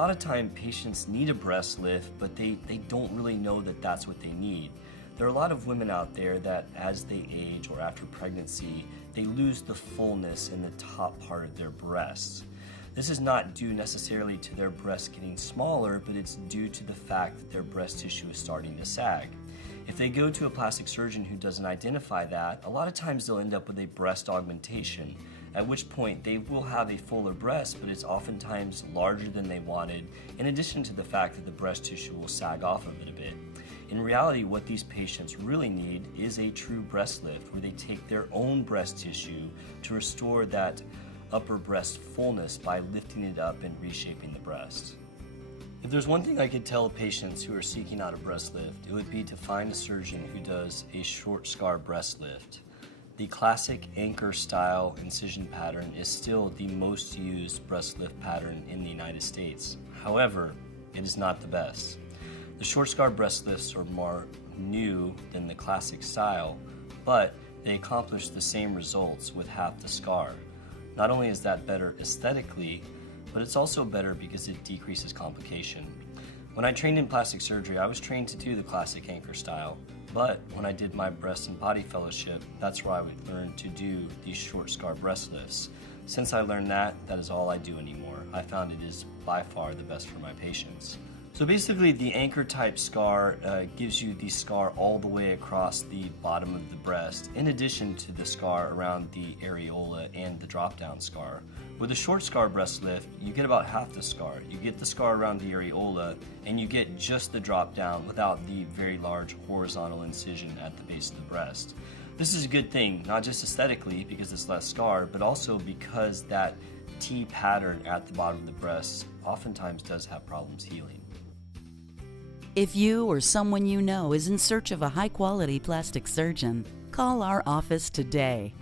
lot of time patients need a breast lift, but they don't really know that that's what they need. There are a lot of women out there that as they age or after pregnancy, they lose the fullness in the top part of their breasts. This is not due necessarily to their breasts getting smaller, but it's due to the fact that their breast tissue is starting to sag. If they go to a plastic surgeon who doesn't identify that, a lot of times they'll end up with a breast augmentation, at which point they will have a fuller breast, but it's oftentimes larger than they wanted, in addition to the fact that the breast tissue will sag off of it a bit. In reality, what these patients really need is a true breast lift, where they take their own breast tissue to restore that upper breast fullness by lifting it up and reshaping the breast. If there's one thing I could tell patients who are seeking out a breast lift, it would be to find a surgeon who does a short scar breast lift. The classic anchor style incision pattern is still the most used breast lift pattern in the United States. However, it is not the best. The short scar breast lifts are more new than the classic style, but they accomplish the same results with half the scar. Not only is that better aesthetically, but it's also better because it decreases complication. When I trained in plastic surgery, I was trained to do the classic anchor style, but when I did my breast and body fellowship, that's where I would learn to do these short scar breast lifts. Since I learned that is all I do anymore. I found it is by far the best for my patients. So basically, the anchor type scar gives you the scar all the way across the bottom of the breast, in addition to the scar around the areola and the drop down scar. With a short scar breast lift, you get about half the scar. You get the scar around the areola, and you get just the drop down without the very large horizontal incision at the base of the breast. This is a good thing, not just aesthetically because it's less scar, but also because that T pattern at the bottom of the breast oftentimes does have problems healing. If you or someone you know is in search of a high-quality plastic surgeon, call our office today.